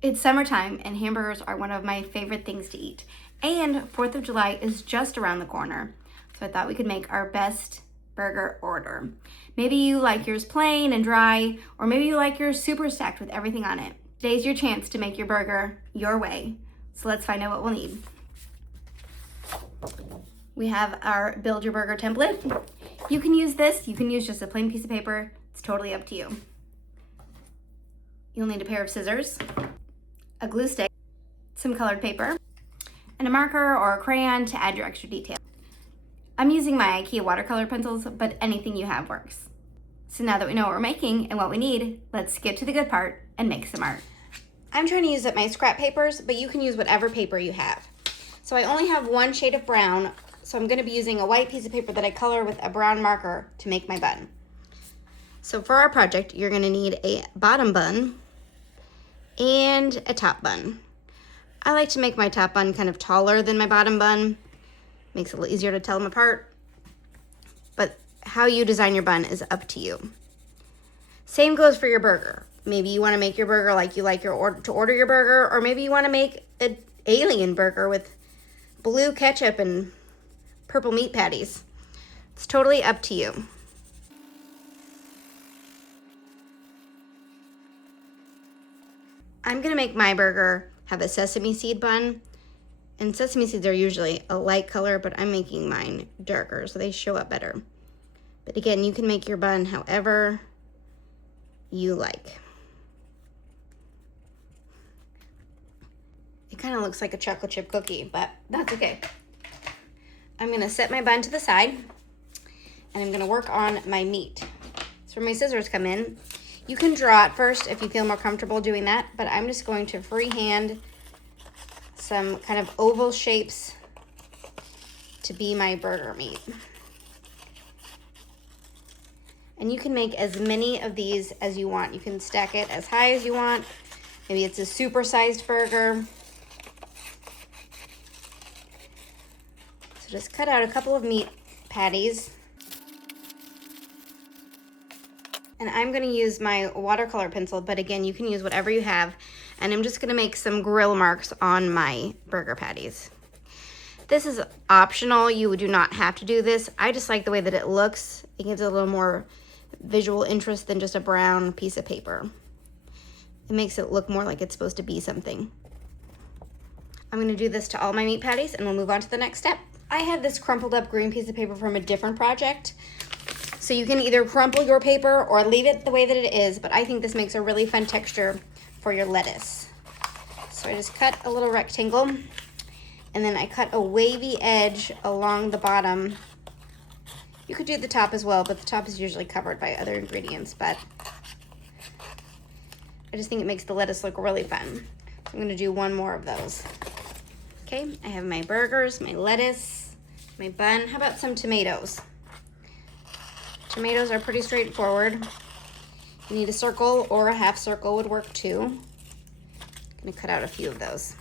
It's summertime and hamburgers are one of my favorite things to eat. And 4th of July is just around the corner. So I thought we could make our best burger order. Maybe you like yours plain and dry, or maybe you like yours super stacked with everything on it. Today's your chance to make your burger your way. So let's find out what we'll need. We have our Build Your Burger template. You can use this, you can use just a plain piece of paper. It's totally up to you. You'll need a pair of scissors, a glue stick, some colored paper, and a marker or a crayon to add your extra detail. I'm using my IKEA watercolor pencils, but anything you have works. So now that we know what we're making and what we need, let's skip to the good part and make some art. I'm trying to use up my scrap papers, but you can use whatever paper you have. So I only have one shade of brown, so I'm going to be using a white piece of paper that I color with a brown marker to make my bun. So for our project, you're going to need a bottom bun and a top bun. I like to make my top bun kind of taller than my bottom bun. Makes it a little easier to tell them apart. But how you design your bun is up to you. Same goes for your burger. Maybe you want to make your burger like you like to order your burger, or maybe you want to make an alien burger with blue ketchup and purple meat patties. It's totally up to you. I'm gonna make my burger have a sesame seed bun, and sesame seeds are usually a light color, but I'm making mine darker so they show up better. But again, you can make your bun however you like. It kind of looks like a chocolate chip cookie, but that's okay. I'm gonna set my bun to the side, and I'm gonna work on my meat. That's where my scissors come in. You can draw it first if you feel more comfortable doing that, but I'm just going to freehand some kind of oval shapes to be my burger meat. And you can make as many of these as you want. You can stack it as high as you want. Maybe it's a super-sized burger. So just cut out a couple of meat patties. And I'm gonna use my watercolor pencil, but again, you can use whatever you have. And I'm just gonna make some grill marks on my burger patties. This is optional, you do not have to do this. I just like the way that it looks. It gives it a little more visual interest than just a brown piece of paper. It makes it look more like it's supposed to be something. I'm gonna do this to all my meat patties and we'll move on to the next step. I have this crumpled up green piece of paper from a different project. So you can either crumple your paper or leave it the way that it is, but I think this makes a really fun texture for your lettuce. So I just cut a little rectangle, and then I cut a wavy edge along the bottom. You could do the top as well, but the top is usually covered by other ingredients, but I just think it makes the lettuce look really fun. So I'm gonna do one more of those. Okay, I have my burgers, my lettuce, my bun. How about some tomatoes? Tomatoes are pretty straightforward. You need a circle or a half circle would work too. I'm gonna cut out a few of those.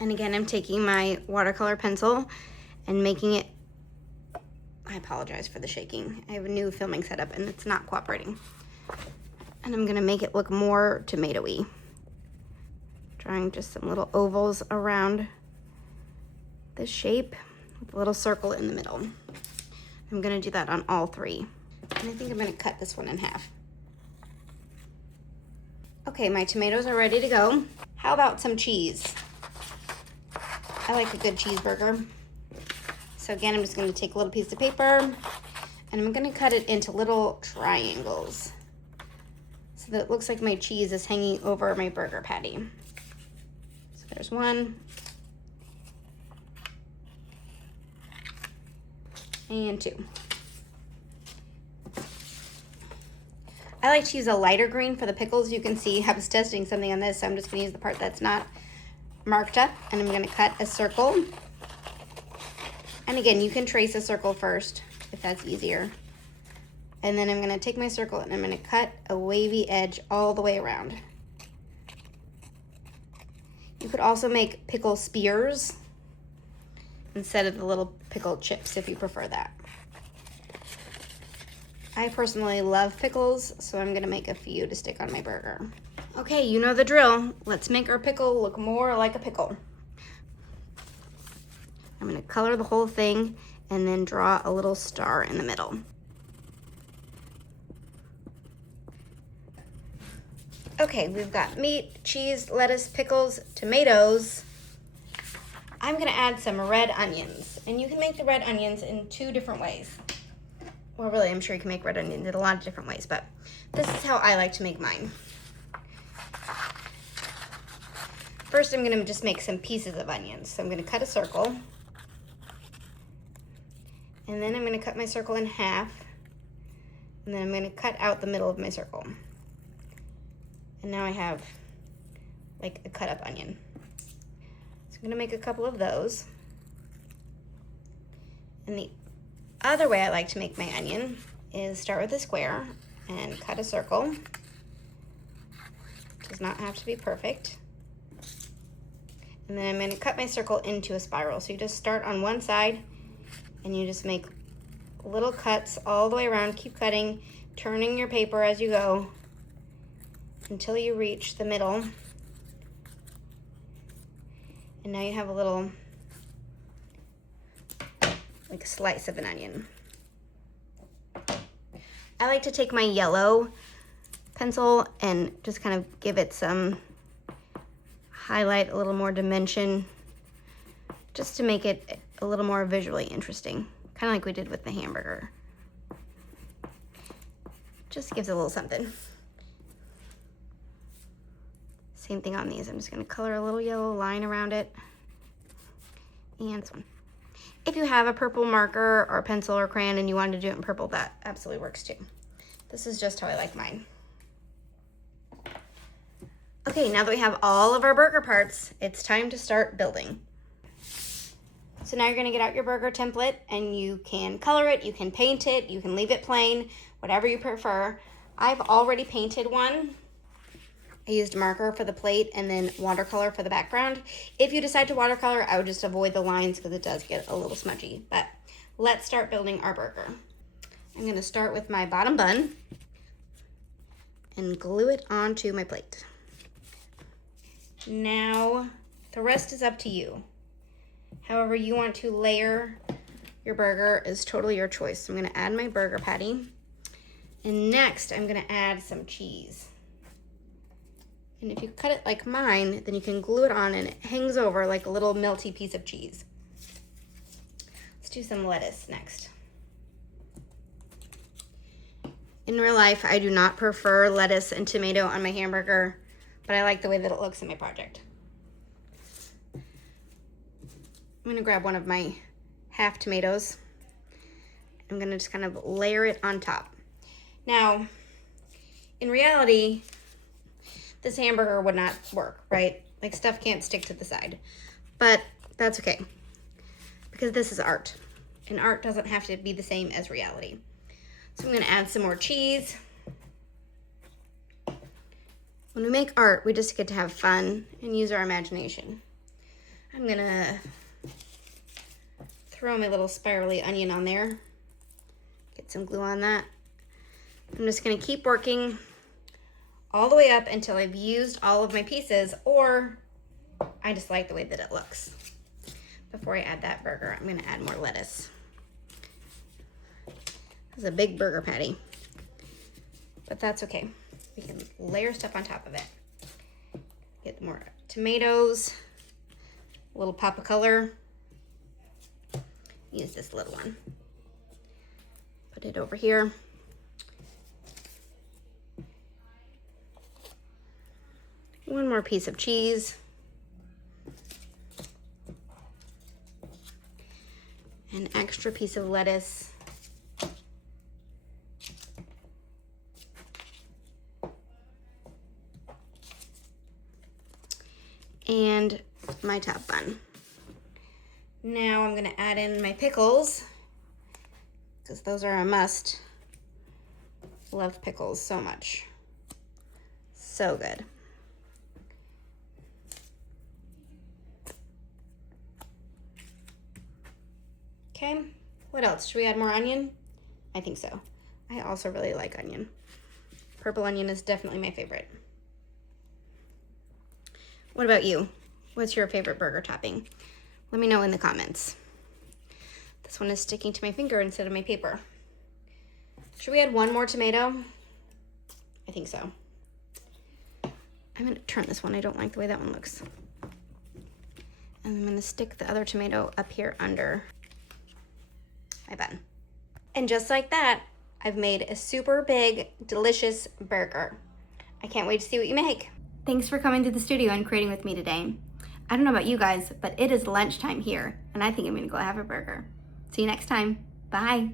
And again, I'm taking my watercolor pencil and making it, I apologize for the shaking. I have a new filming setup and it's not cooperating. And I'm gonna make it look more tomatoey. Drawing just some little ovals around the shape with a little circle in the middle. I'm gonna do that on all three. And I think I'm gonna cut this one in half. Okay, my tomatoes are ready to go. How about some cheese? I like a good cheeseburger. So again, I'm just gonna take a little piece of paper and I'm gonna cut it into little triangles so that it looks like my cheese is hanging over my burger patty. So there's one. And two. I like to use a lighter green for the pickles. You can see I was testing something on this, so I'm just gonna use the part that's not marked up, and I'm gonna cut a circle. And again, you can trace a circle first if that's easier. And then I'm gonna take my circle and I'm gonna cut a wavy edge all the way around. You could also make pickle spears instead of the little pickle chips if you prefer that. I personally love pickles, so I'm gonna make a few to stick on my burger. Okay, you know the drill. Let's make our pickle look more like a pickle. I'm gonna color the whole thing and then draw a little star in the middle. Okay, we've got meat, cheese, lettuce, pickles, tomatoes. I'm gonna add some red onions, and you can make the red onions in 2 different ways. Well, really, I'm sure you can make red onions in a lot of different ways, but this is how I like to make mine. First, I'm gonna just make some pieces of onions. So I'm gonna cut a circle, and then I'm gonna cut my circle in half, and then I'm gonna cut out the middle of my circle. And now I have like a cut up onion. So I'm gonna make a couple of those. And the other way I like to make my onion is start with a square and cut a circle. Does not have to be perfect. And then I'm gonna cut my circle into a spiral. So you just start on one side and you just make little cuts all the way around. Keep cutting, turning your paper as you go until you reach the middle. And now you have a little, like a slice of an onion. I like to take my yellow pencil and just kind of give it some highlight, a little more dimension, just to make it a little more visually interesting, kind of like we did with the hamburger. Just gives a little something. Same thing on these. I'm just gonna color a little yellow line around it. And this one. If you have a purple marker or pencil or crayon and you want to do it in purple, that absolutely works too. This is just how I like mine. Okay, now that we have all of our burger parts, it's time to start building. So now you're gonna get out your burger template and you can color it, you can paint it, you can leave it plain, whatever you prefer. I've already painted one. I used marker for the plate and then watercolor for the background. If you decide to watercolor, I would just avoid the lines because it does get a little smudgy. But let's start building our burger. I'm gonna start with my bottom bun and glue it onto my plate. Now, the rest is up to you. However you want to layer your burger is totally your choice. So I'm gonna add my burger patty. And next, I'm gonna add some cheese. And if you cut it like mine, then you can glue it on and it hangs over like a little melty piece of cheese. Let's do some lettuce next. In real life, I do not prefer lettuce and tomato on my hamburger, but I like the way that it looks in my project. I'm gonna grab one of my half tomatoes. I'm gonna just kind of layer it on top. Now, in reality, this hamburger would not work, right? Like stuff can't stick to the side, but that's okay because this is art and art doesn't have to be the same as reality. So I'm gonna add some more cheese. When we make art, we just get to have fun and use our imagination. I'm gonna throw my little spirally onion on there. Get some glue on that. I'm just gonna keep working all the way up until I've used all of my pieces, or I just like the way that it looks. Before I add that burger, I'm gonna add more lettuce. This is a big burger patty, but that's okay. We can layer stuff on top of it. Get more tomatoes, a little pop of color. Use this little one. Put it over here. One more piece of cheese. An extra piece of lettuce. And my top bun. Now I'm gonna add in my pickles because those are a must. Love pickles so much. So good. Okay, what else? Should we add more onion? I think so. I also really like onion. Purple onion is definitely my favorite. What about you? What's your favorite burger topping? Let me know in the comments. This one is sticking to my finger instead of my paper. Should we add one more tomato? I think so. I'm gonna turn this one. I don't like the way that one looks. And I'm gonna stick the other tomato up here under my bun. And just like that, I've made a super big, delicious burger. I can't wait to see what you make. Thanks for coming to the studio and creating with me today. I don't know about you guys, but it is lunchtime here, and I think I'm gonna go have a burger. See you next time. Bye.